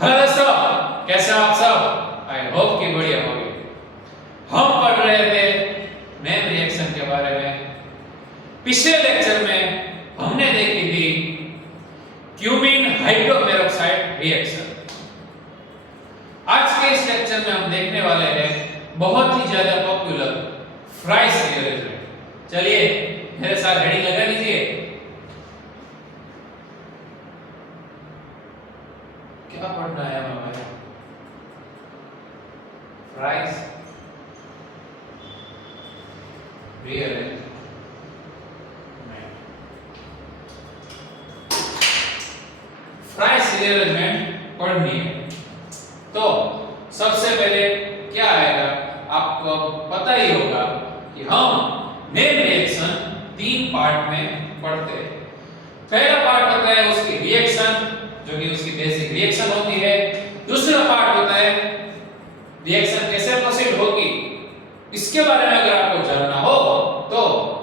Hello दोस्तों, कैसे हो आप सब? आई होप कि बढ़िया होंगे। हम पढ़ रहे थे नेम रिएक्शन के बारे में। पिछले लेक्चर में हमने देखी थी क्यूमीन हाइड्रोपेरोक्साइड रिएक्शन। आज के इस लेक्चर में हम देखने वाले हैं बहुत ही ज्यादा पॉपुलर फ्राइस रिएरेंजमेंट। चलिए मेरे साथ हेडिंग लगा लीजिए। क्या पढ़ना है हमें? फ्राइस रिएरेंजमेंट। फ्राइस रिएरेंजमेंट पढ़नी है तो सबसे पहले क्या आएगा आपको पता ही होगा कि हम नेम रिएक्शन तीन पार्ट में पढ़ते हैं। पहला पार्ट होता है उसकी रिएक्शन, जो कि उसकी बेसिक रिएक्शन होती है। दूसरा पार्ट होता है रिएक्शन कैसे प्रोसीड होगी, इसके बारे में अगर आपको जानना हो तो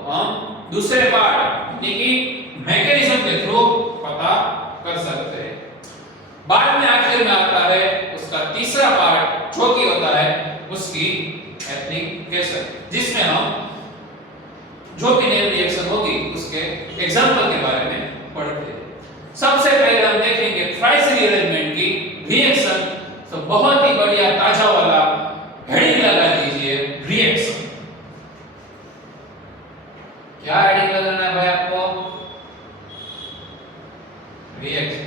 हम दूसरे पार्ट यानी कि मैकेनिज्म के थ्रू पता कर सकते हैं। बाद में आखिर में आता है उसका तीसरा पार्ट, जो कि होता है उसकी एप्लीकेशन, जिसमें हम जो भी नेम रिएक्शन होगी उसके एग्जांपल के बारे में पढ़ते हैं। सबसे पहले हम देखेंगे फ्राइस रिएरेंजमेंट की रिएक्शन। तो बहुत ही बढ़िया ताजा वाला हेडिंग लगा दीजिए, रिएक्शन। क्या हेडिंग लगाना है भाई आपको? रिएक्शन।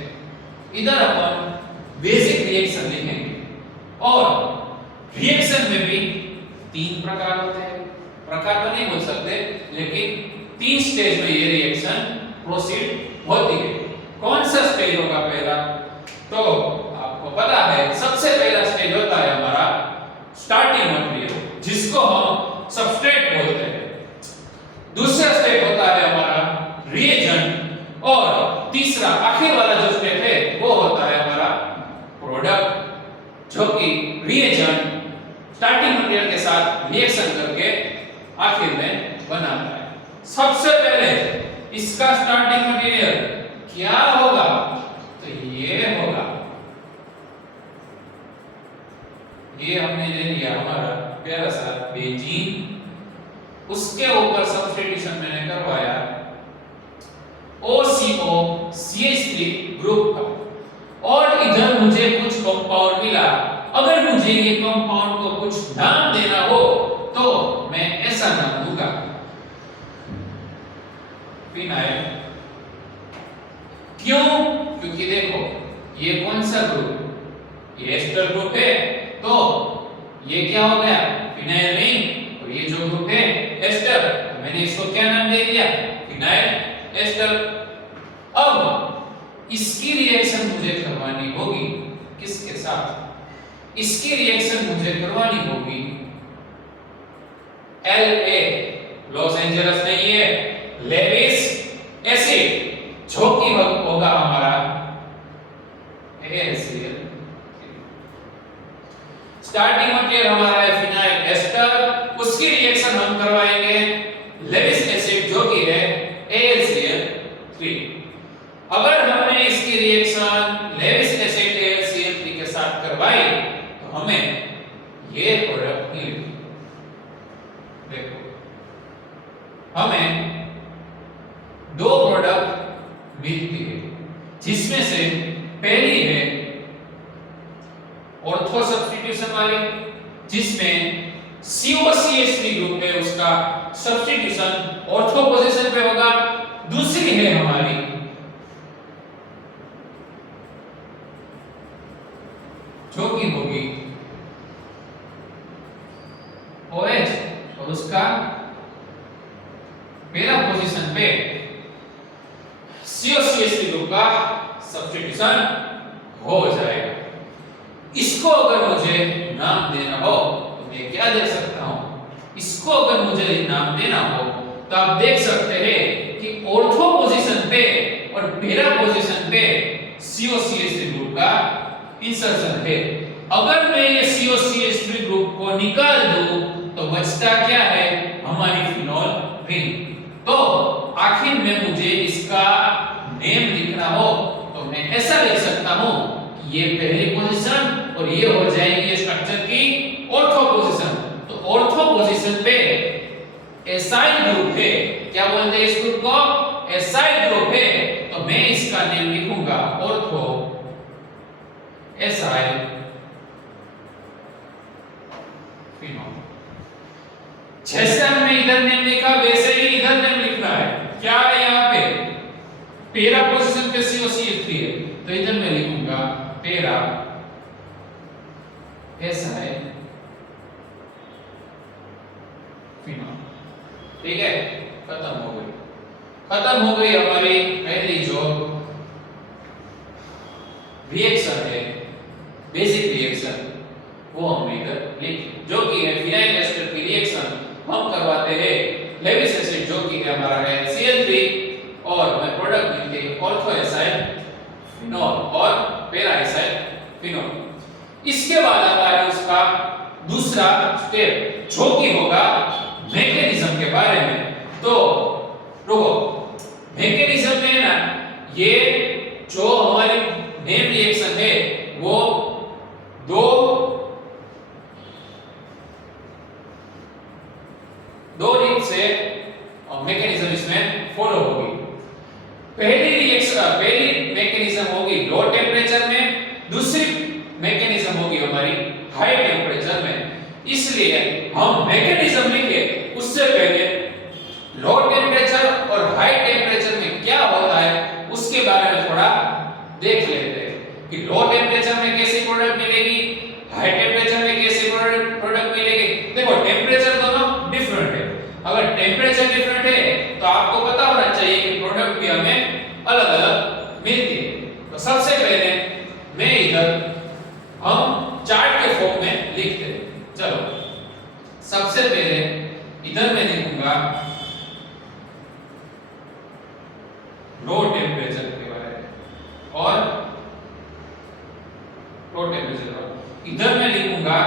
इधर अपन बेसिक रिएक्शन लिखेंगे और रिएक्शन में भी तीन प्रकार होते हैं। प्रकार तो नहीं बोल सकते, लेकिन तीन स्टेज में ये रिएक्शन प्रोसीड होती है। कौन सा स्टेज होगा पहला? तो आपको पता है सबसे पहला स्टेज होता है हमारा स्टार्टिंग मटेरियल, जिसको हम सबस्ट्रेट बोलते हैं। दूसरा स्टेज होता है हमारा रिएजेंट और तीसरा आखिर वाला जो स्टेज है वो होता है हमारा प्रोडक्ट, जो कि रिएजेंट स्टार्टिंग मटेरियल के साथ रिएक्शन करके आखिर में बनाता है। सबसे पहले इसका स्टार्टिंग मटेरियल क्या होगा? तो ये होगा, ये हमने ले लिया हमारा प्यारा सा बेंजीन। उसके ऊपर सब्स्टिट्यूशन मैंने करवाया OCO CH3 ग्रुप का, और इधर मुझे कुछ कंपाउंड मिला। अगर मुझे ये कंपाउंड को कुछ नाम देना हो तो मैं ऐसा नाम दूंगा, फिनाइल। क्यों? क्योंकि देखो ये कौन सा ग्रुप, ये एस्टर ग्रुप है, तो ये क्या हो गया? Phenyl ring. और ये जो ग्रुप है एस्टर, तो मैंने इसको क्या नाम दे दिया? Phenyl ester. अब इसकी रिएक्शन मुझे करवानी होगी किसके साथ? इसकी रिएक्शन मुझे करवानी होगी LA, लॉस एंजेलस नहीं है, लेविस एसिड, जो कि होगा हमारा AlCl। स्टार्टिंग मटेरियल हमारा है फिनाइल एस्टर, उसकी रिएक्शन हम करवाएंगे लेविस एसिड, जो कि है AlCl3। अगर हमने इसकी रिएक्शन लेविस एसिड AlCl3 के साथ करवाई तो हमें ये प्रोडक्ट मिलेगी। देखो हमें दो प्रोडक्ट मिलती है, जिसमें से पहली है ऑर्थो सब्स्टिट्यूशन वाली, जिसमें COCH3 ग्रुप है, उसका सब्स्टिट्यूशन ऑर्थो पोजीशन पे होगा। दूसरी है हमारी जो कि होगी OH, और उसका पहला पोजीशन पे COCH3 ग्रुप का सब्स्टिट्यूशन हो जाएगा। इसको अगर मुझे नाम देना हो तो मैं क्या दे सकता हूं? इसको अगर मुझे नाम देना हो तो आप देख सकते हैं कि ऑर्थो पोजीशन पे और पहला पोजीशन पे COCH3 ग्रुप का इंसर्शन है। अगर मैं ये COCH3 ग्रुप को निकाल दूं तो बचता क्या है? हमारी फिनोल रिंग। तो आखिर में मुझे इसका नेम लिखना हो तो मैं ऐसा लिख सकता हूं कि ये पहली और ये हो जाएगी स्ट्रक्चर की ऑर्थो पोजीशन। तो ऑर्थो पोजीशन पे एसाइल ग्रुप है, क्या बोलते हैं इस ग्रुप को? एसाइल ग्रुप है। तो मैं इसका नेम लिखूंगा ऑर्थो एसाइल फिनोल। जैसे हमने इधर नेम लिखा वैसे ही इधर नेम लिखना है। क्या है यहाँ पे? पैरा पोजीशन पे COCH3 है, तो इधर मैं लिखूंगा पैरा एसाइल फिनोल। ठीक है, खत्म हो गई। खत्म हो गई हमारी पहली जो रिएक्शन है, बेसिक रिएक्शन, वो हमने इधर लिखी, जो कि है फिनाइल एस्टर की रिएक्शन हम करवाते हैं लेविस एसिड, जो कि हमारा है Cl3, और हमें प्रोडक्ट मिलते हैं ऑर्थो एसाइल फिनोल और पैरा एसाइल फिनोल। इसके बाद आता है उसका दूसरा स्टेप, जो कि होगा मैकेनिज्म के बारे में। तो रुको, मैकेनिज्म में ना ये जो हमारी नेम रिएक्शन है वो दो रीत से मैकेनिज्म इसमें फॉलो होगी। पहली मैकेनिज्म होगी लो टेम्परेचर में, दूसरी मैकेनिज्म होगी हमारी हाई टेम्परेचर में। इसलिए हम मैकेनिज्म लिखे उससे पहले लो टेम्परेचर और हाई टेम्परेचर में क्या होता है उसके बारे में थोड़ा देख लेते हैं कि लो टेम्परेचर में कैसी प्रोडक्ट मिलेगी, हाई टेम्परेचर में कैसी प्रोडक्ट मिलेगी। देखो टेम्परेचर दोनों डिफरेंट है, अगर टेम्परेचर डिफरेंट है तो आपको पता होना चाहिए कि प्रोडक्ट भी हमें अलग-अलग मिलती है। तो सबसे पहले मैं इधर हम चार्ट के फॉर्म में लिखते हैं। चलो, सबसे पहले इधर मैं लिखूंगा लो टेम्परेचर के बारे में और लो टेम्परेचर, इधर मैं लिखूंगा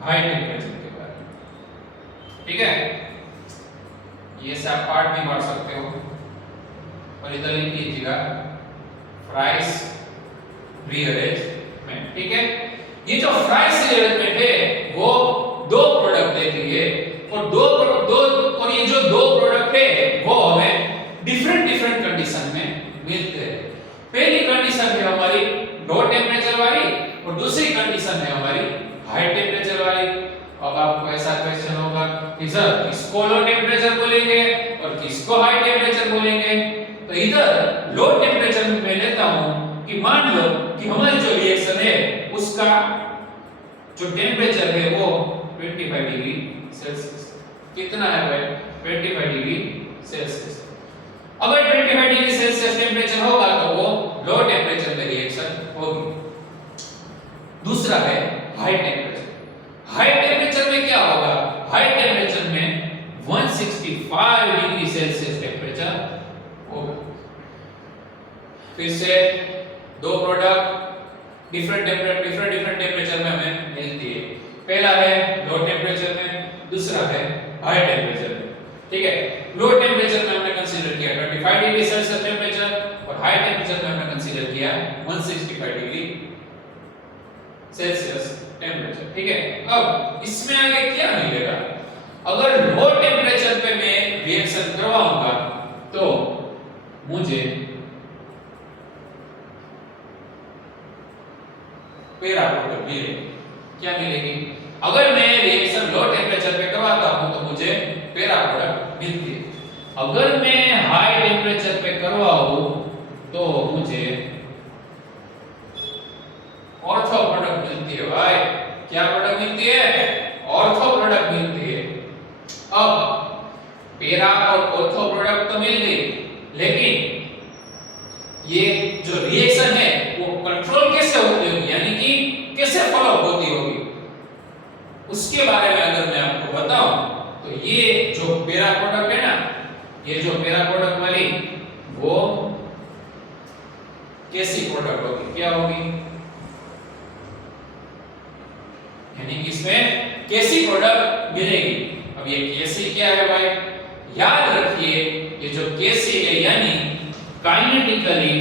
हाई टेम्परेचर के बारे में। ठीक है, ये से आप पार्ट भी बांट सकते हो और इधर लिख लीजिएगा फ्राइस रीअरेंजमेंट। ठीक है, ये जो फ्राइस रीअरेंजमेंट है वो दो प्रोडक्ट देती है और ये जो दो प्रोडक्ट है वो हमें डिफरेंट कंडीशन में मिलते हैं। पहली कंडीशन है हमारी लो टेम्परेचर वाली और दूसरी कंडीशन है हमारी हाई टेम्परेचर वाली। अब आपको ऐसा क्वेश्चन होगा कि सर किसको लो टेम्परेचर बोलेंगे और किसको हाई टेम्परेचर बोलेंगे? तो इधर लो टेम्परेचर में मैं लेता हूं कि मान लो कि हमारी जो रिएक्शन है उसका जो टेम्परेचर है वो 25 डिग्री सेल्सियस। कितना है भाई? 25 डिग्री सेल्सियस। अगर 25 डिग्री सेल्सियस टेम्परेचर होगा तो वो लो टेम्परेचर पे रिएक्शन होगी। दूसरा है हाई टेम्परेचर। हाई टेम्परेचर में क्या होगा? हाई टेम्परेचर में 165 डिग्री सेल्सियस टेम्परेचर होगा। फिर से दो प्रोडक्ट डिफरेंट टेम्परेचर में हमें मिलती है। पहला है लो टेम्परेचर में, दूसरा है हाई टेम्परेचर में। ठीक है, लो टेम्परेचर में हमने कंसीडर किया 25 डिग्री सेल्सियस टेम्परेचर और हाई टेम्परेचर में हमने कंसीडर किया 165 डिग्री सेल्सियस टेम्परेचर। ठीक है, अब इसमें आगे क्या मिलेगा? अगर लो टेम्परेचर पे मैं रिएक्शन करवाऊंगा तो मुझे पैरा प्रोडक्ट मिलेगी। क्या मिलेगी? अगर मैं रिएक्शन लो टेम्परेचर पे करवाता हूं तो मुझे पैरा प्रोडक्ट मिलती है। अगर मैं हाई टेम्परेचर पे करवाऊं तो मुझे ऑर्थो प्रोडक्ट मिलती है। भाई क्या प्रोडक्ट मिलती है? ऑर्थो प्रोडक्ट मिलती है। अब पैरा और ऑर्थो प्रोडक्ट तो मिल गई, लेकिन ये जो रिएक्शन है वो कंट्रोल कैसे होती होगी, यानी कि कैसे फॉलो होती होगी, उसके बारे में अगर मैं आपको बताऊं तो ये जो पैरा प्रोडक्ट है ना, ये जो पैरा प्रोडक्ट वाली वो कैसी प्रोडक्ट होगी? क्या होगी? यानी कि इसमें कैसी प्रोडक्ट मिलेगी। अब ये कैसी क्या है भाई? याद रखिए ये जो कैसी है यानी काइनेटिकली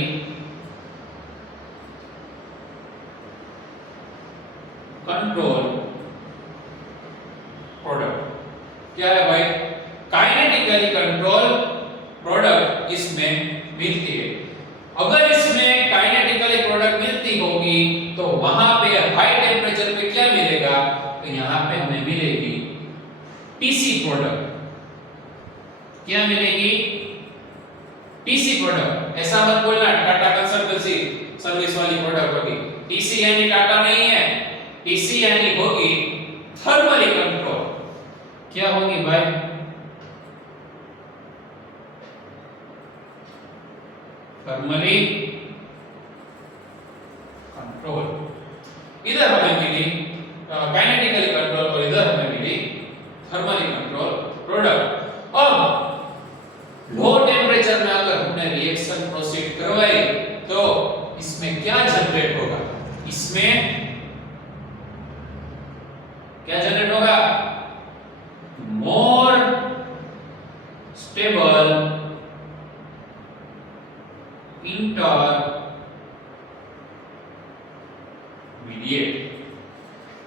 अगर इसमें काइनेटिकली प्रोडक्ट मिलती होगी तो वहां पे हाई टेम्परेचर पे क्या मिलेगा, तो यहां पे हमें मिलेगी टीसी प्रोडक्ट। क्या मिलेगी? TC product. ऐसा मत बोलना टाटा कंसल्टेंसी सर्विस वाली प्रोडक्ट होगी। टीसी यानी टाटा नहीं है, टीसी यानी होगी थर्मली कंट्रोल। क्या होगी भाई? Thermally control. इधर हमें मिली काइनेटिकली कंट्रोल और इधर हमें मिली थर्मली कंट्रोल प्रोडक्ट। अब लो टेम्परेचर में अगर हमने रिएक्शन प्रोसीड करवाई तो इसमें क्या जनरेट होगा? इसमें क्या जनरेट होगा? More stable intermediate.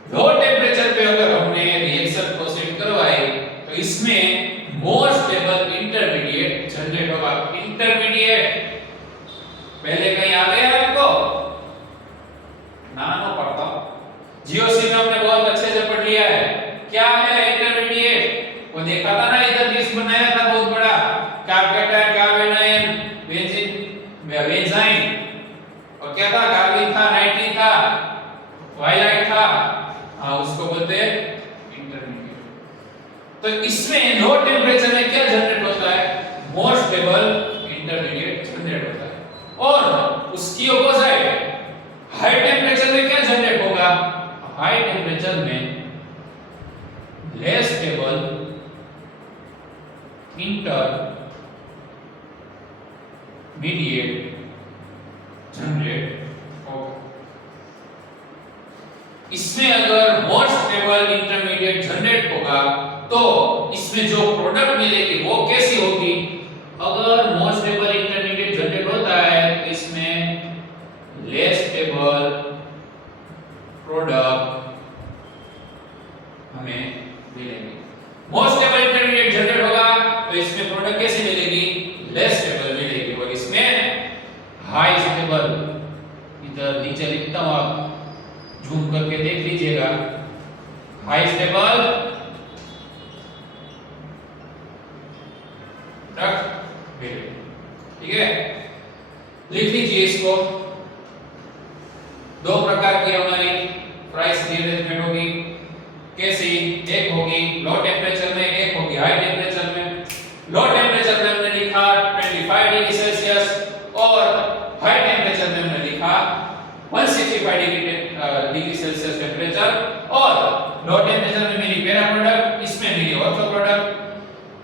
Low temperature पे अगर हमने रिएक्शन प्रोसीड करवाई तो इसमें मोर स्टेबल इंटरमीडिएट जनरेट होगा। इंटरमीडिएट पहले कहीं आ गया आपको? नानो पढ़ता जीओसी में हमने बहुत अच्छे से पढ़ लिया है। क्या है इंटरमीडिएट? वो देखा था ना, इधर लिस्ट बनाया था बहुत बड़ा, कार्बेटाइन, कार्बेनाइन, बेंजीन, बेंजाइन, और क्या था? कार्बन था, नाइट्रीन था, वायलाइट था, हाँ उसको बोलते हैं इंटरमीडिएट। तो इसमें लो टेम्परेचर में क्या जनरेट होता है? मोर स्टेबल इंटरमीडिएट जनरेट होता है। और उसकी अपोजिट हाई टेम्परेचर में क्या जनरेट होगा? हाई टेम्परेचर में लेस स्टेबल इंटरमीडिएट जनरेट होगा। इसमें अगर मोर स्टेबल इंटरमीडिएट जनरेट होगा तो इसमें जो प्रोडक्ट मिलेगी वो कैसी होगी? अगर मोर स्टेबल इंटरमीडिएट जनरेट होता है तो इसमें लेस स्टेबल प्रोडक्ट हमें मिलेंगे। मोर स्टेबल इंटरमीडिएट जनरेट होगा तो इसमें प्रोडक्ट कैसी मिलेगी? लेस स्टेबल मिलेगी। और इसमें हाई स्टेबल, इधर नीचे लिखता हूं, आप जूम करके देख लीजिएगा, हाई स्टेबल प्रोडक्ट मिलेगी। ठीक है, लिख लीजिए इसको। दो प्रकार की हमारी प्राइस रिअरेंजमेंट होगी। कैसी? एक होगी लो टेम्परेचर में, एक होगी हाई टेम्परेचर में। लो टेम्परेचर में हमने लिखा 25 डिग्री सेल्सियस और हाई टेम्परेचर में हमने लिखा 165 डिग्री सेल्सियस टेम्परेचर। और लो टेम्परेचर में मिली पैरा प्रोडक्ट, इसमें मिली ऑर्थो प्रोडक्ट।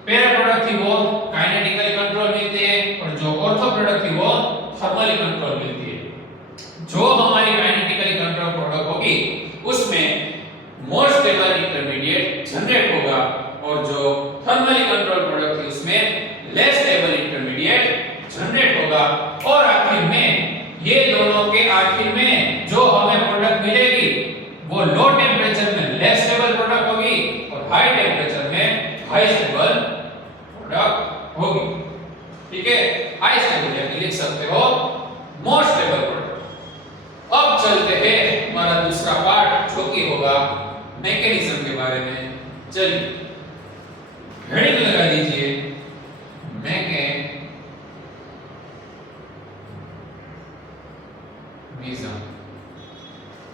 पैरा प्रोडक्ट थी वो काइनेटिकली कंट्रोल मिलती है और जो ऑर्थो प्रोडक्ट थी वो थर्मली कंट्रोल मिलती है। जो हमारी काइनेटिकली कंट्रोल प्रोडक्ट होगी उसमें मोर स्टेबल इंटरमीडिएट जनरेट होगा और जो थर्मली कंट्रोल प्रोडक्ट थी उसमें लेस स्टेबल इंटरमीडिएट जनरेट होगा। और आखिर में ये दोनों के आखिर में जो हमें प्रोडक्ट मिलेगी वो लो टेम्परेचर में लेस स्टेबल प्रोडक्ट होगी और हाई टेम्परेचर में हाई स्टेबल प्रोडक्ट होगी। ठीक है, हाई स्टेबल यानी लिख सकते हो मोर स्टेबल प्रोडक्ट। अब चलते हैं हमारा दूसरा पार्ट जो कि होगा मैकेनिज्म के बारे में। चलिए हेडिंग लगा दीजिए मैकेनिज्म।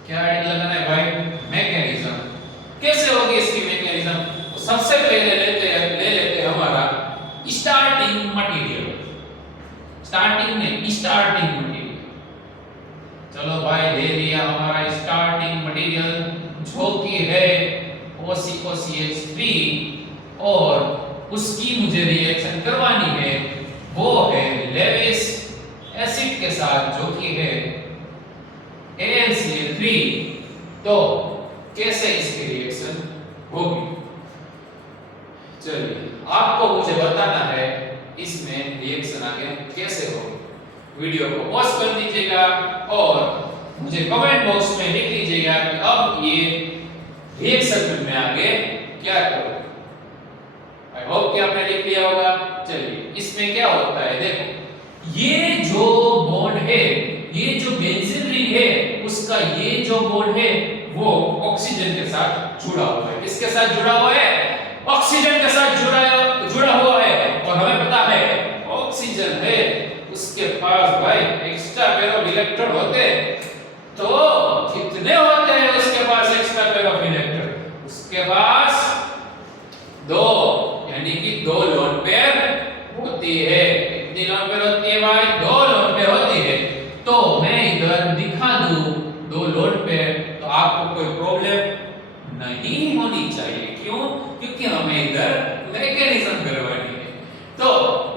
क्या हेडिंग लगाना है भाई? मैकेनिज्म। कैसे होगी इसकी मैकेनिज्म? तो सबसे पहले ले लेते हमारा स्टार्टिंग मटेरियल। स्टार्टिंग मटेरियल, चलो भाई ले लिया हमारा स्टार्टिंग मटेरियल जो कि है OCOCH3 और उसकी मुझे रिएक्शन करवानी है वो है लेविस एसिड के साथ जो कि है AlCl3। तो कैसे इसकी रिएक्शन होगी? चलिए आपको मुझे बताना है इसमें रिएक्शन आगे कैसे होगी। वीडियो को पॉज कर दीजिएगा और मुझे कमेंट बॉक्स में लिख लीजिएगा कि अब ये रिएक्शन में आगे क्या करो। आई होप कि आपने लिख लिया होगा। चलिए इसमें क्या होता है, देखो ये जो ये जो बेंजीन रिंग है उसका ये जो बॉन्ड है वो ऑक्सीजन के साथ जुड़ा हुआ है। किसके साथ जुड़ा हुआ है? ऑक्सीजन के साथ जुड़ा हुआ है। और हमें पता है ऑक्सीजन है उसके पास भाई एक्स्ट्रा पेयर ऑफ इलेक्ट्रॉन होते तो कितने होते हैं उसके पास एक्स्ट्रा पेयर ऑफ इलेक्ट्रॉन? उसके पास 2, यानी कि 2 लोन पेयर होती है। कितनी लोन पेयर होती है भाई? 2 लोन पेयर होती है। तो मैं इधर दिखा दूं 2 लोन पेयर तो आपको कोई प्रॉब्लम नहीं होनी चाहिए। क्यों? क्योंकि हमें इधर मैकेनिज्म करवानी है। तो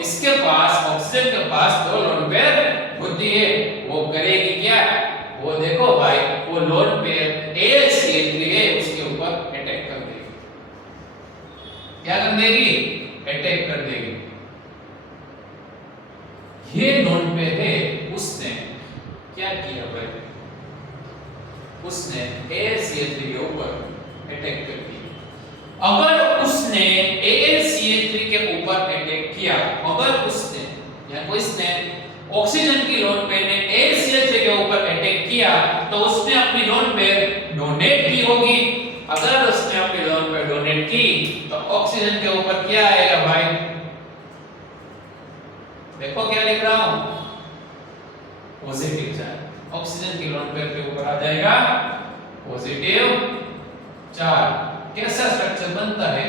इसके पास ऑक्सीजन के पास 2 लोन पेयर होती है। वो करेगी क्या? वो देखो भाई वो लोन पेयर AlCl3 है उसके ऊपर अटैक कर देगी। क्या कर देगी? अटैक कर देगी। ये लोन पेयर है उसने क्या किया भाई? उसने AlCl3 के ऊपर अटैक कर दिया। अगर उसने AlCl3 के ऊपर अटैक किया, अगर उसने या किसने ऑक्सीजन की लोन पेयर ने AlCl3 के ऊपर अटैक किया तो उसने अपनी लोन पेयर डोनेट की होगी। अगर उसने अपनी लोन पेयर डोनेट की तो ऑक्सीजन के ऊपर क्या आएगा भाई? देखो क्या लिख रहा हूं, पॉजिटिव चार्ज। ऑक्सीजन की लोन पेयर के ऊपर आ जाएगा पॉजिटिव चार्ज। कैसा स्ट्रक्चर बनता है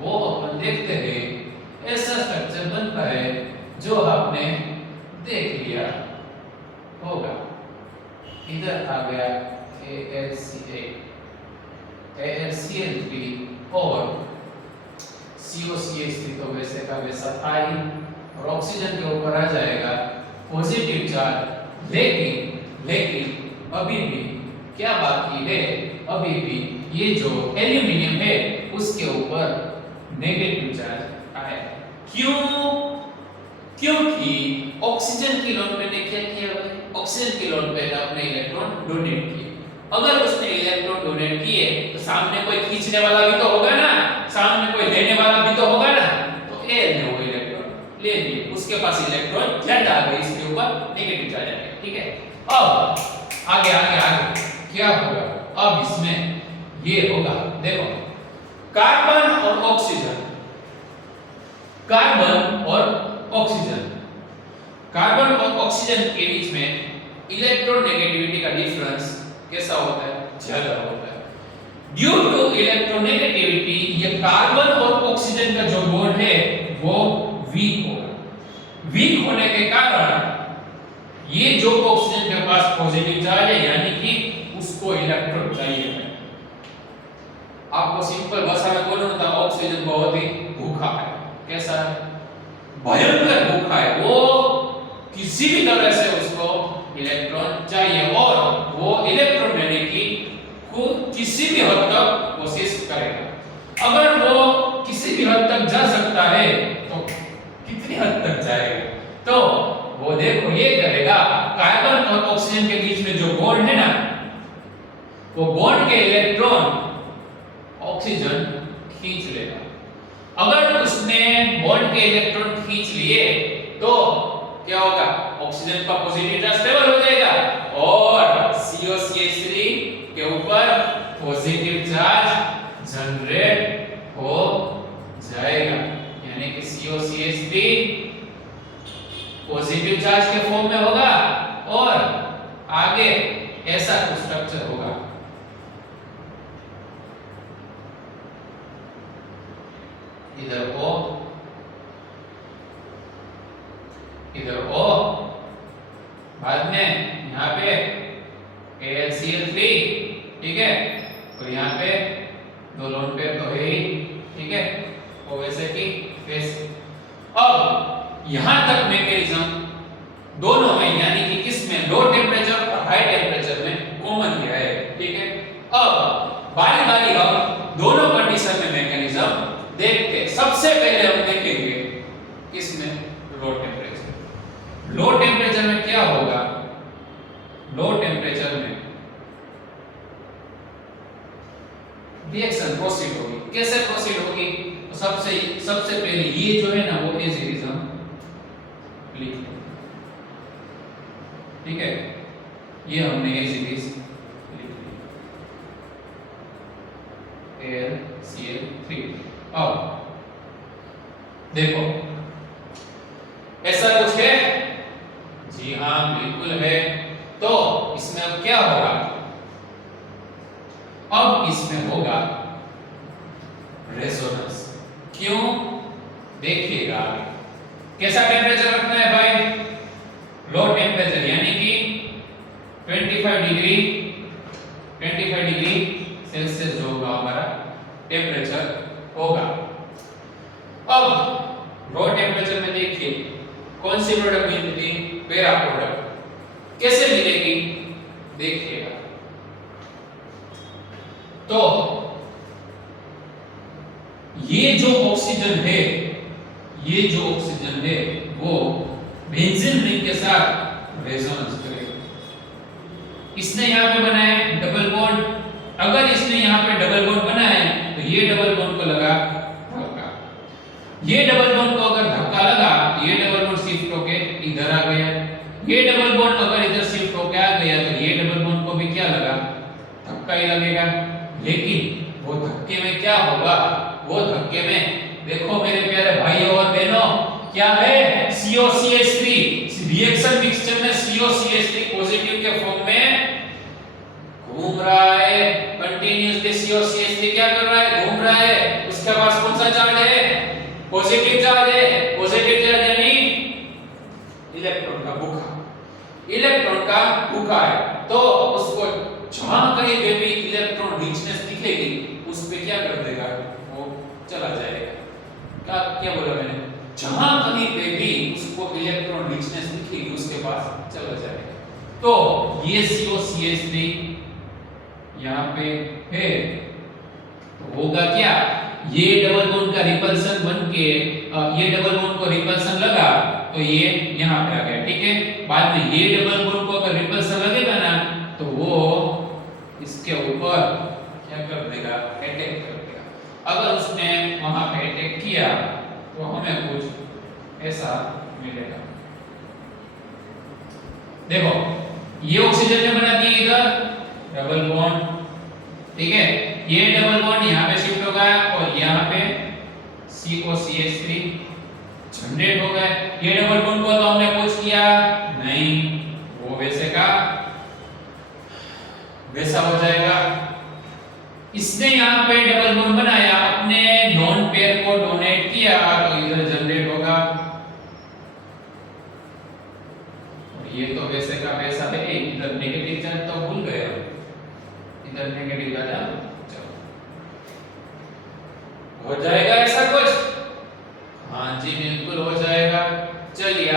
वो अपन देखते हैं। ऐसा स्ट्रक्चर बनता है जो आपने देख लिया होगा। इधर आ गया AlCl3 और COCH3 तो वैसे का वैसा था ही, और ऑक्सीजन के ऊपर आ जाएगा पॉजिटिव चार्ज। लेकिन अभी भी क्या बाकी है? अभी भी ये जो एल्यूमिनियम है उसके ऊपर नेगेटिव चार्ज आए। क्यों? क्योंकि ऑक्सीजन की लोन पेयर ने क्या किया? ऑक्सीजन की लोन पेयर ने अपने इलेक्ट्रॉन डोनेट किए। अगर उसने इलेक्ट्रॉन डोनेट किए तो सामने कोई खींचने वाला भी तो होगा ना, सामने कोई लेने वाला भी तो होगा ना। तो Al ने वो इलेक्ट्रॉन ले लिए, उसके पास इलेक्ट्रॉन ज्यादा आ गए, इसके ऊपर नेगेटिव चार्ज आ गया। ठीक है, अब आगे क्या होगा? अब इसमें ये होगा, देखो कार्बन और ऑक्सीजन, कार्बन और ऑक्सीजन के बीच में इलेक्ट्रोनेगेटिविटी का डिफरेंस कैसा होता है? ज्यादा होता है। ड्यू टू इलेक्ट्रोनेगेटिविटी ये कार्बन और ऑक्सीजन का जो बॉन्ड है वो वीक होगा। वीक होने के कारण ये जो ऑक्सीजन के पास पॉजिटिव चार्ज है यानी कि उसको इलेक्ट्रॉन चाहिए है। आपको सिंपल भाषा में बोलूं तो ऑक्सीजन बहुत ही भूखा है। कैसा है? भयंकर भूखा है। वो किसी भी तरह से उसको इलेक्ट्रॉन चाहिए और वो इलेक्ट्रॉन लेने की किसी भी हद तक कोशिश करेगा। अगर वो किसी भी हद तक जा सकता है तो कितनी हद तक जाएगा? तो वो देखो ये करेगा, कार्बन और ऑक्सीजन के बीच में जो बॉन्ड है ना, वो बॉन्ड के इलेक्ट्रॉन ऑक्सीजन खींच लेगा। अगर उसने बॉन्ड के इलेक्ट्रॉन खींच लिए तो क्या होगा? ऑक्सीजन का पॉजिटिव चार्ज स्टेबल हो जाएगा और COCH3 के ऊपर पॉजिटिव चार्ज जनरेट हो जाएगा। यानी कि COCH3 पॉजिटिव चार्ज के फॉर्म में होगा और आगे ऐसा कुछ स्ट्रक्चर होगा। इधर O, बाद में यहाँ पे AlCl3, ठीक है, और यहाँ पे 2 लोन पेयर तो है ही, ठीक है, और वैसे की वैसे। अब यहाँ तक मैकेनिज्म दोनों में यानी कि किसमें? लो टेम्परेचर और हाई टेम्परेचर में कॉमन किया है। ठीक है, अब बारी बारी हम दोनों कंडीशन में मैकेनिज्म देखते। सबसे पहले हम देखेंगे किसमें? Low temperature. लो टेम्परेचर में क्या होगा? लो टेम्परेचर में रिएक्शन प्रोसीड होगी। कैसे प्रोसीड होगी? तो सबसे पहले ये जो है ना वो एज इट इज हम लिख लें। ठीक है, ये हमने एज इट इज AlCl3। अब देखो ऐसा कुछ है? जी हाँ बिल्कुल है। तो इसमें अब क्या होगा? अब इसमें होगा रेजोनेंस। क्यों? देखिएगा कैसा टेम्परेचर रखना है भाई? लो टेम्परेचर, यानी कि 25 डिग्री सेल्सियस जो होगा हमारा टेम्परेचर होगा। अब लो टेम्परेचर में देखिए कौन सी प्रोडक्ट मिलती? Para product. कैसे मिलेगी देखिएगा। तो ये जो ऑक्सीजन है वो बेंजीन रिंग के साथ रेजोनेंस करेगा। इसने यहां पे बनाया डबल बॉन्ड। अगर इसने यहां पे डबल बॉन्ड बनाया तो ये डबल बॉन्ड को लगा धक्का। ये डबल बॉन्ड को अगर धक्का लगा तो ये डबल बॉन्ड शिफ्ट होके इधर आ गया। ये डबल बॉन्ड अगर इधर शिफ्ट होके आ गया तो ये डबल बॉन्ड को भी क्या लगा? धक्का ही लगेगा। लेकिन वो धक्के में क्या होगा? वो धक्के में देखो मेरे प्यारे भाइयों और बहनों, क्या है? COCH3। रिएक्शन मिक्सचर में COCH3 पॉजिटिव के फॉर्म में घूम रहा है। कंटीन्यूअसली COCH3 क्या कर रहा है? घूम रहा है। उसके पास कौन सा चार्ज है? पॉजिटिव चार्ज है। पॉजिटिव चार्ज यानी इलेक्ट्रॉन का भूखा है। तो उसको जहां कहीं पे भी इलेक्ट्रॉन रिचनेस दिखेगी उस पे क्या कर देगा? वो चला जाएगा। क्या बोला मैंने? जहां कहीं पे भी उसको इलेक्ट्रॉन रिचनेस दिखेगी उसके पास चला जाएगा। तो ये COCH3 यहां पे है तो होगा क्या? ये डबल बॉन्ड का रिपल्सन बनके ये डबल बॉन्ड को रिपल्सन लगा तो ये यहां पे आ गया। ठीक है, बाद में ये डबल बॉन्ड को अगर रिपल्सन लगेगा ना तो वो इसके ऊपर क्या कर देगा? अटैक कर देगा। अगर उसने वहां पे अटैक किया तो हमें कुछ ऐसा मिलेगा। देखो ये ऑक्सीजन ने बना दी इधर डबल बॉन्ड। ठीक है, ये डबल बॉन्ड यहां पे शिफ्ट होगा और यहां पे COCH3 जनरेट हो गए। ये डबल बॉन्ड को तो हमने कुछ किया नहीं, वो वैसे का वैसा हो जाएगा। इसने यहां पे डबल बॉन्ड बनाया, अपने नॉन पेयर को डोनेट किया तो इधर जनरेट होगा। और ये तो वैसे का वैसा है। इधर नेगेटिव चार्ज तो भूल गए, इधर नेगेटिव डाला। चलो हो जाएगा ऐसा कुछ? हाँ जी बिल्कुल हो जाएगा। चलिए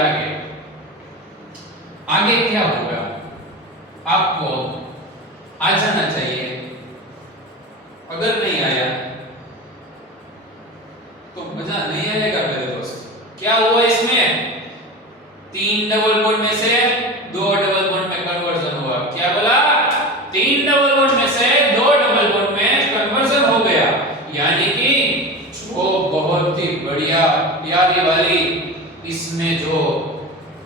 आगे क्या होगा? आपको आ जाना चाहिए। अगर नहीं आया तो मजा नहीं आएगा मेरे दोस्त। क्या हुआ इसमें? 3 डबल बॉन्ड में से 2 डबल बॉन्ड में कन्वर्जन हुआ। क्या बोला? 3 डबल बॉन्ड में से 2 डबल बॉन्ड में कन्वर्जन हो गया। यानी कि जो बहुत ही बढ़िया प्यारी वाली इसमें जो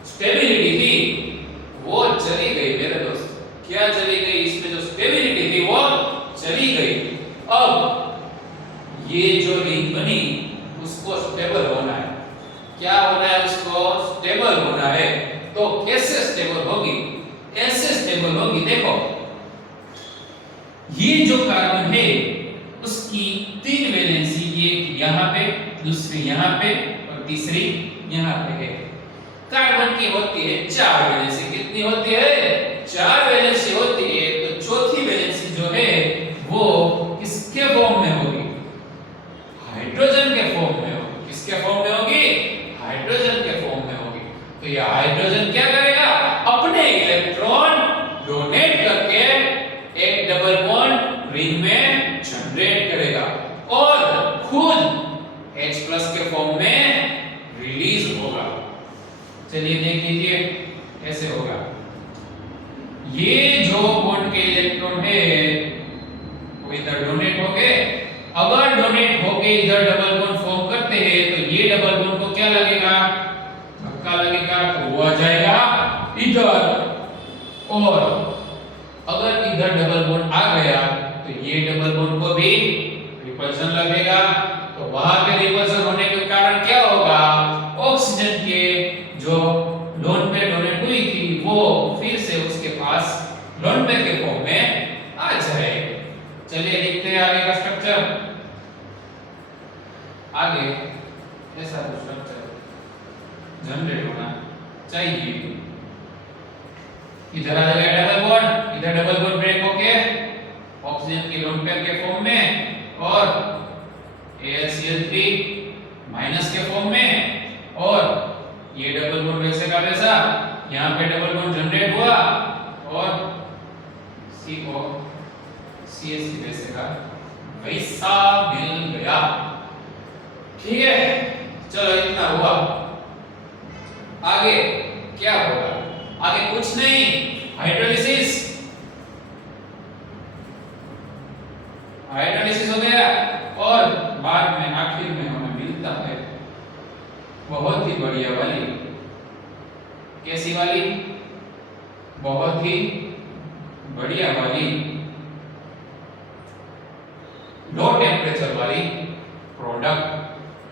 स्टेबिलिटी थी वो चली गई मेरे दोस्त। क्या चली गई? इसमें जो स्टेबिलिटी थी वो चली गई। अब ये जो रिंग बनी उसको स्टेबल होना है। क्या होना है? उसको स्टेबल होना है। तो कैसे स्टेबल होगी? ऐसे स्टेबल होगी, देखो ये जो कार्बन है उसकी 3 वैलेंसी, एक यहां पे, दूसरी यहां पे और तीसरी यहां पे है। कार्बन की होती है 4 वैलेंसी। कितनी होती है? 4 वैलेंसी होती है। तो चौथी वैलेंसी जो है वो किसके फॉर्म में होगी? हाइड्रोजन के फॉर्म में होगी। किसके फॉर्म में होगी? हाइड्रोजन के फॉर्म में होगी। तो ये हाइड्रोजन क्या करेगा? अपने इलेक्ट्रॉन डोनेट करके एक डबल बॉन्ड रिंग में जनरेट करेगा और खुद H+ के फॉर्म में रिलीज होगा। चलिए देख लीजिए कैसे होगा। ये जो बॉन्ड के इलेक्ट्रॉन है वो इधर डोनेट हो गए। अगर डोनेट होके इधर डबल बॉन्ड फॉर्म करते हैं तो ये डबल बॉन्ड को क्या लगेगा? धक्का लगेगा तो वो आ जाएगा इधर और अगर इधर डबल बॉन्ड आ गया तो ये डबल बॉन्ड को भी रिपल्शन लगेगा, तो वहां पे रिपल्शन होने के कारण क्या होगा, ऑक्सीजन के जो लोन पेयर डोनेट हुई थी वो फिर से उसके पास लोन पेयर के फॉर्म में आ जाएगी। चलिए देखते हैं आगे का स्ट्रक्चर। आगे ऐसा कुछ स्ट्रक्चर जनरेट होना चाहिए। इधर आ जाएगा डबल बॉन्ड, इधर डबल बॉन्ड ब्रेक होके ऑक्सीजन के लोन पेयर के फॉर्म में और AlCl3 माइनस के फॉर्म में, और ये डबल बॉन्ड वैसे का वैसा यहाँ पे डबल बॉन्ड जनरेट हुआ और CO CH3 वैसे का वैसा मिल गया। ठीक है, चलो इतना हुआ। आगे क्या होगा, आगे कुछ नहीं, हाइड्रोलिसिस। हाइड्रोलिसिस हो गया और बाद में आखिर में हमें मिलता है बहुत ही बढ़िया वाली, कैसी वाली, बहुत ही बढ़िया वाली लो टेम्परेचर वाली प्रोडक्ट,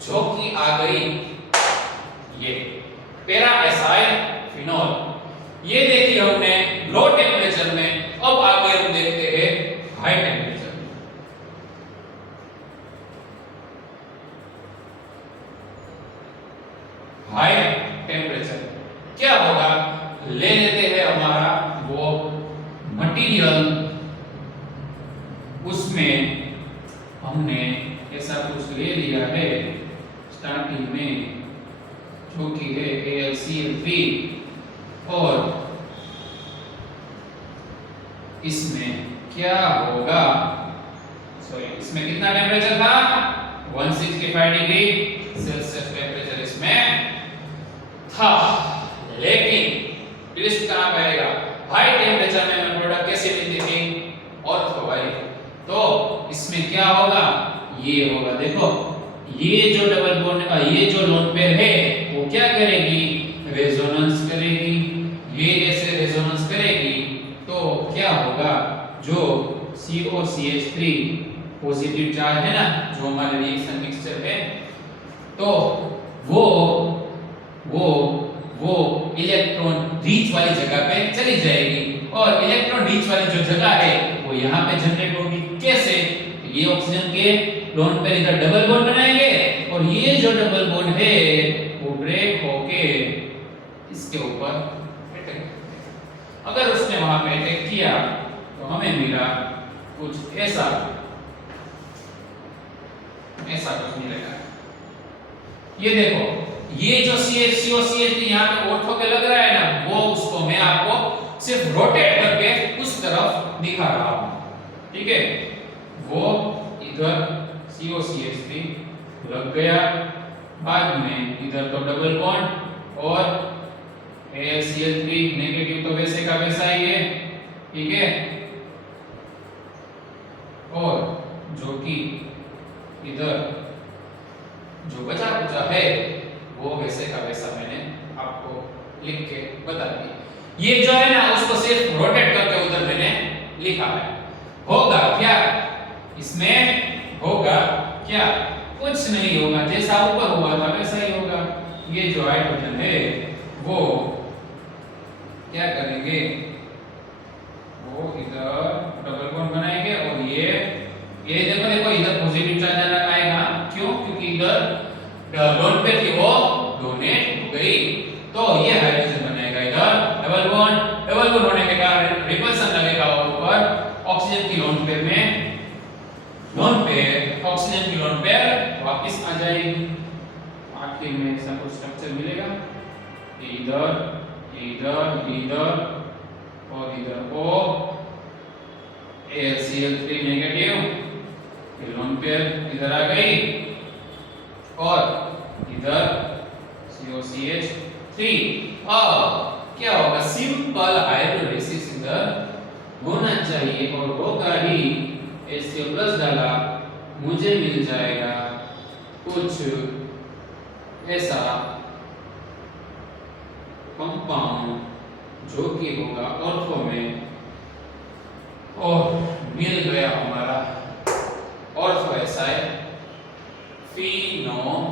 जो कि आ गई ये पैरा एसाइल फिनोल। ये देखिए हमने लो टेम्परेचर में, अब आगे हम देखते हैं हाई टेम्परेचर में। हाई टेम्परेचर क्या होगा, ले लेते हैं हमारा वो मटेरियल, उसमें हमने ऐसा कुछ ले लिया है स्टार्टिंग में, जो कि है AlCl3, और इसमें क्या होगा, सॉरी इसमें कितना टेम्परेचर था, 165 डिग्री सेल्सियस टेम्परेचर इसमें था। लेकिन ट्विस्ट कहां पे आएगा, हाई टेम्परेचर में हमें प्रोडक्ट कैसे मिलती थी, ऑर्थो वाली, तो इसमें क्या होगा, ये होगा, देखो ये जो डबल बॉन्ड का ये जो लोन पेयर है वो क्या करेगी, रेजोनेंस करेगी, ये ऐसे रेजोनेंस करेगी, तो क्या होगा, जो COCH3 पॉजिटिव चार्ज है ना, जो हमारे रिएक्शन मिक्सचर है, तो वो इलेक्ट्रॉन रिच वाली जगह पे चली जाएगी, और इलेक्ट्रॉन रिच वाली जो जगह है वो यहाँ पे जनरेट होगी। कैसे, ये ऑक्सीजन के लोन पेयर इधर डबल बॉन्ड बनाएंगे और ये जो डबल बॉन्ड है वो ब्रेक होके इसके ऊपर अटैक, अगर उसने वहां पे अटैक किया तो हमें मिला कुछ ऐसा कुछ मिलेगा। ये देखो, ये जो COCH3 यहाँ पे ऑर्थो पे लग रहा है ना, वो उसको मैं आपको सिर्फ रोटेट करके उस तरफ दिखा रहा हूं, ठीक है, वो इधर COCH3 लग गया, बाद में इधर तो डबल बॉन्ड और AlCl3 नेगेटिव तो वैसे का वैसा ही है, ठीक है, और जो कि इधर जो बचा कुचा है वो वैसे का वैसा मैंने आपको लिख के बता दिया। ये जो है ना उसको सिर्फ रोटेट करके उधर मैंने लिखा है। होगा क्या इसमें, होगा क्या, कुछ नहीं होगा, जैसा ऊपर हुआ था वैसा ही होगा। ये जो हाइड्रोजन है वो क्या करेंगे, वो इधर डबल बॉन्ड बनाएंगे और ये देखो इधर पॉजिटिव चार्ज आएगा, क्यों, क्योंकि इधर लोन पे थी वो डोनेट हो गई, तो ये हाइड्रोजन बनेगा इधर डबल बॉन्ड होने के कारण रिपल्सन लगेगा ऊपर ऑक्सीजन की लोन पेयर में, ऑक्सीजन की लोन पेयर वापस आ जाएगी। आखिर में ऐसा कुछ स्ट्रक्चर मिलेगा, इधर और इधर O AlCl3 negative, lone pair इधर आ गई और इधर COCH3। अब क्या होगा, सिंपल हाइड्रोलिसिस इधर होना चाहिए और होगा ही, HCl+ डाला, मुझे मिल जाएगा कुछ ऐसा कंपाउंड जो कि होगा ऑर्थो में, और मिल गया हमारा ऑर्थो एसआई फिनोल।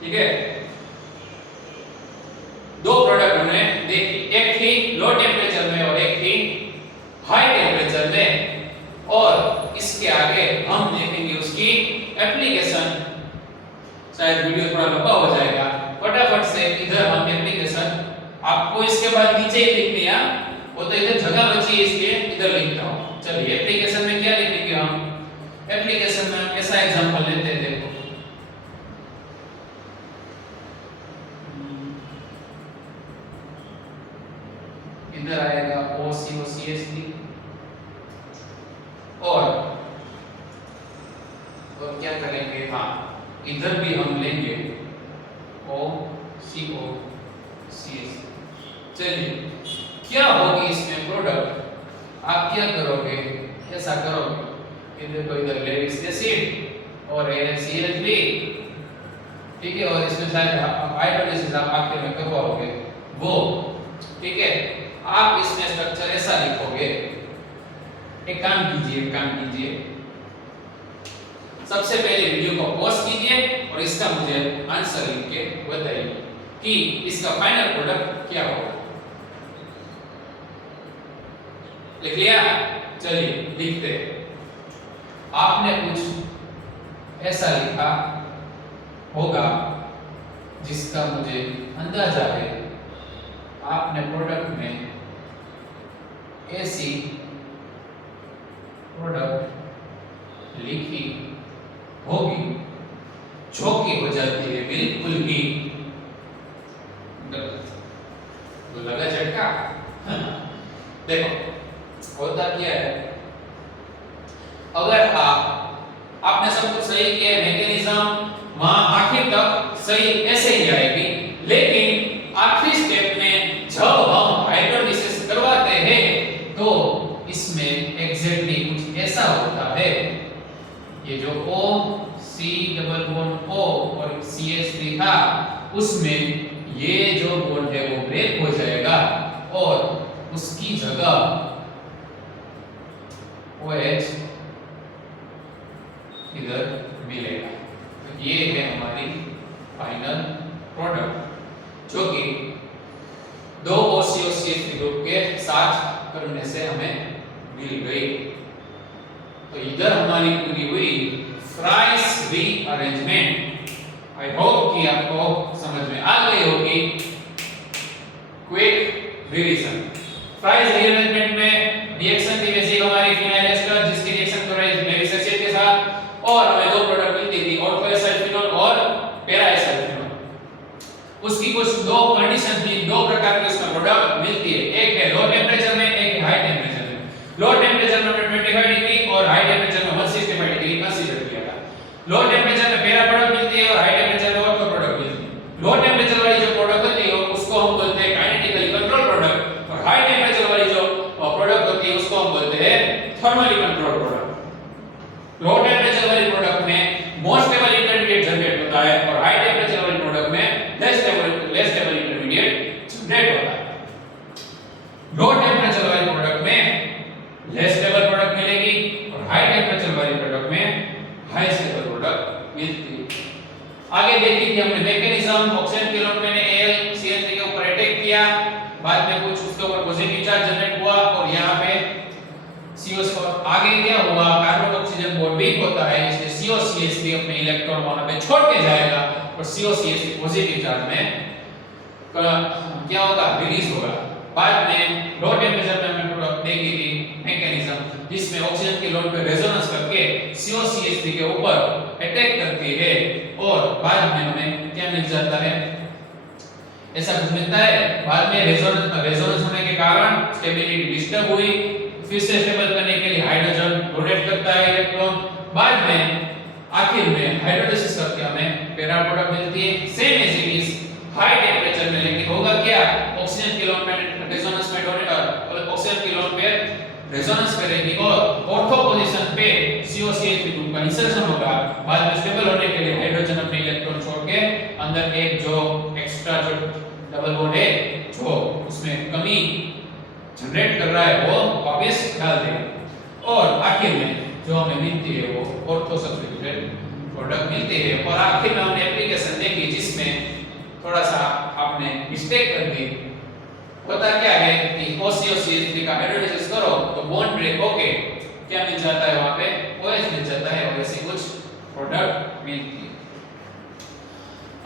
ठीक है, दो प्रोडक्ट हमने देखी, एक थी लो टेम्परेचर में और एक थी हाई टेम्परेचर में, और इसके आगे हम देखेंगे उसकी एप्लीकेशन। शायद वीडियो थोड़ा लंबा हो जाएगा, फटाफट से इधर हम एप्लीकेशन, आपको इसके बाद नीचे ही लिखनी है, वो तो इधर जगह बची है इसलिए इधर लिखता हूं। चलिए एप्लीकेशन में क्या लिखेंगे हम, एप्लीकेशन में ऐसा एग्जांपल लेते हैं, देखो इधर आएगा OCOCST, और क्या करेंगे, हाँ इधर भी हम लेंगे OCOCST। चलिए क्या होगी इसमें प्रोडक्ट, आप क्या करोगे, ऐसा करोगे, इधर को इधर लेविस एसिड और CL3, ठीक है, और इसमें शायद हाइड्रोलिसिस आप आखिर में करवाओगे वो, ठीक है। आप इसमें स्ट्रक्चर ऐसा लिखोगे, एक काम कीजिए, सबसे पहले वीडियो को पॉज कीजिए और इसका मुझे आंसर लिख के बताइए कि इसका फाइनल प्रोडक्ट क्या होगा। लिख लिया? चलिए लिखते हैं। आपने कुछ ऐसा लिखा होगा जिसका मुझे अंदाजा है आपने प्रोडक्ट में ऐसी प्रोडक्ट लिखी होगी जो कि हो जाती है बिल्कुल ही गलत। तो लगा झटका? देखो होता क्या है, अगर आपने सब कुछ सही किया, मैकेनिज्म वहां आखिर तक सही ऐसे ही आएगी, लेकिन आखिरी स्टेप में जब हम हाइड्रोलिसिस करवाते हैं तो इसमें एग्जैक्टली कुछ ऐसा होता है, ये जो O C double bond O और CH3 था, उसमें ये जो बॉन्ड है वो ब्रेक हो जाएगा और उसकी जगह OH इधर मिलेगा। तो ये है हमारी फाइनल प्रोडक्ट, जो कि दो OCOCH3 ग्रुप के साथ करने से हमें मिल गई। तो इधर हमारी पूरी हुई फ्राइस रीअरेंजमेंट। आई होप कि आपको समझ में आ गई होगी। क्विक रिवीजन, फ्राइस रीअरेंजमेंट में रिएक्शन थी बेसिक हमारी फिनाइल एस्टर, जिसकी रिएक्शन कर रही है लेविस एसिड के साथ, और हमें दो प्रोडक्ट मिलती थी, ऑर्थो एसाइल फिनोल और पैरा एसाइल फिनोल। उसकी कुछ दो कंडीशन थी, दो प्रकार की उसमें प्रोडक्ट मिलती है, एक है लो टेम्परेचर में, एक है हाई टेम्परेचर में। लो टेम्परेचर में 25 डिग्री और हाई टेम्परेचर में 165 डिग्री कंसीडर किया था। लो टेम्परेचर में पैरा प्रोडक्ट मिलती है और हाई टेम्परेचर में ऑर्थो प्रोडक्ट मिलती है। लो टेम्परेचर वाली जो प्रोडक्ट होती है उसको हम बोलते हैं काइनेटिकली कंट्रोल प्रोडक्ट, और हाई टेम्परेचर वाली जो प्रोडक्ट होती है उसको हम बोलते हैं thermally control product. Low temperature वाली प्रोडक्ट में मोर स्टेबल इंटरमीडिएट जनरेट होता है और हाई टेम्परेचर वाली प्रोडक्ट में लेस स्टेबल इंटरमीडिएट जनरेट होता है। लो टेम्परेचर वाली प्रोडक्ट में लेस स्टेबल प्रोडक्ट मिलेगी और हाई टेम्परेचर वाली प्रोडक्ट में हाई स्टेबल प्रोडक्ट मिलती है। आगे देखिए कि हमने मैकेनिज्म, ऑक्सीजन के इलेक्ट्रॉन ने AlCl3 के ऊपर अटैक किया, बाद में कुछ उसके ऊपर पॉजिटिव चार्ज जनरेट हुआ और यहाँ पे CO आगे क्या हुआ, कार्बन ऑक्सीजन बॉन्ड वीक होता है, इसलिए COCH3 अपने इलेक्ट्रॉन वहां पे छोड़ के जाएगा और COCH3 पॉजिटिव चार्ज में क्या होगा, रिलीज होगा। बाद में लो टेम्परेचर में हमने प्रोडक्ट देखी थी मैकेनिज्म, जिसमें ऑक्सीजन के लोड पे रेजोनेंस करके COCH3 के ऊपर अटैक करती है और बाद में हमें क्या मिल जाता है, ऐसा कुछ मिलता है। बाद में रेजोनेंस होने के कारण स्टेबिलिटी डिस्टर्ब हुई, फिर से स्टेबल करने के लिए हाइड्रोजन डोनेट करता है इलेक्ट्रॉन, बाद में आखिर में हाइड्रोलिसिस करके हमें पैरा प्रोडक्ट मिलती है। Same as it is high temperature में, लेकिन होगा क्या, ऑक्सीजन के लोन पे रेजोनेंस में डोनेट और ऑक्सीजन के लोन पे रेजोनेंस करेगी और ऑर्थो पोजीशन पे COCH3 ग्रुप का इंसर्शन होगा। बाद में स्टेबल होने के लिए हाइड्रोजन अपने इलेक्ट्रॉन छोड़ के अंदर एक जो एक्स्ट्रा जो डबल बॉन्ड है जो उसमें कमी जनरेट कर रहा है वो वापस डाल देगा। और आखिर में जो हमें मिलती है वो ऑर्थो सब्स्टिट्यूटेड प्रोडक्ट मिलती है। और आखिर में हमने एप्लीकेशन देखी जिसमें थोड़ा सा आपने मिस्टेक कर दी। पता क्या है कि OCO3 का हाइड्रोलाइसिस करो तो बॉन्ड ब्रेक होके क्या मिल जाता है, वहां पे OH मिल जाता है और ऐसी कुछ प्रोडक्ट मिलती है।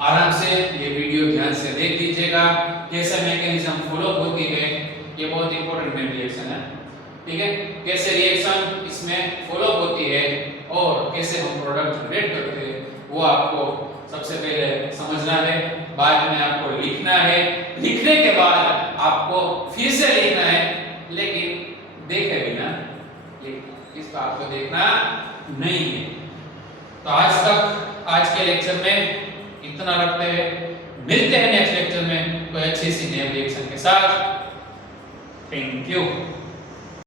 आराम से ये वीडियो ध्यान से देख लीजिएगा, कैसे मैकेनिज्म फॉलो होती है, ये बहुत इंपॉर्टेंट मेन रिएक्शन है, ठीक है। कैसे रिएक्शन इसमें फॉलो होती है और कैसे हम प्रोडक्ट जनरेट करते हैं वो आपको सबसे पहले समझना है, बाद में आपको लिखना है, लिखने के बाद आपको फिर से लिखना है, लेकिन देखे बिना इस बात को देखना नहीं है। तो आज के लेक्चर में इतना रखते हैं, मिलते हैं नेक्स्ट लेक्चर में कोई अच्छी सी नई रिएक्शन के साथ। Thank you.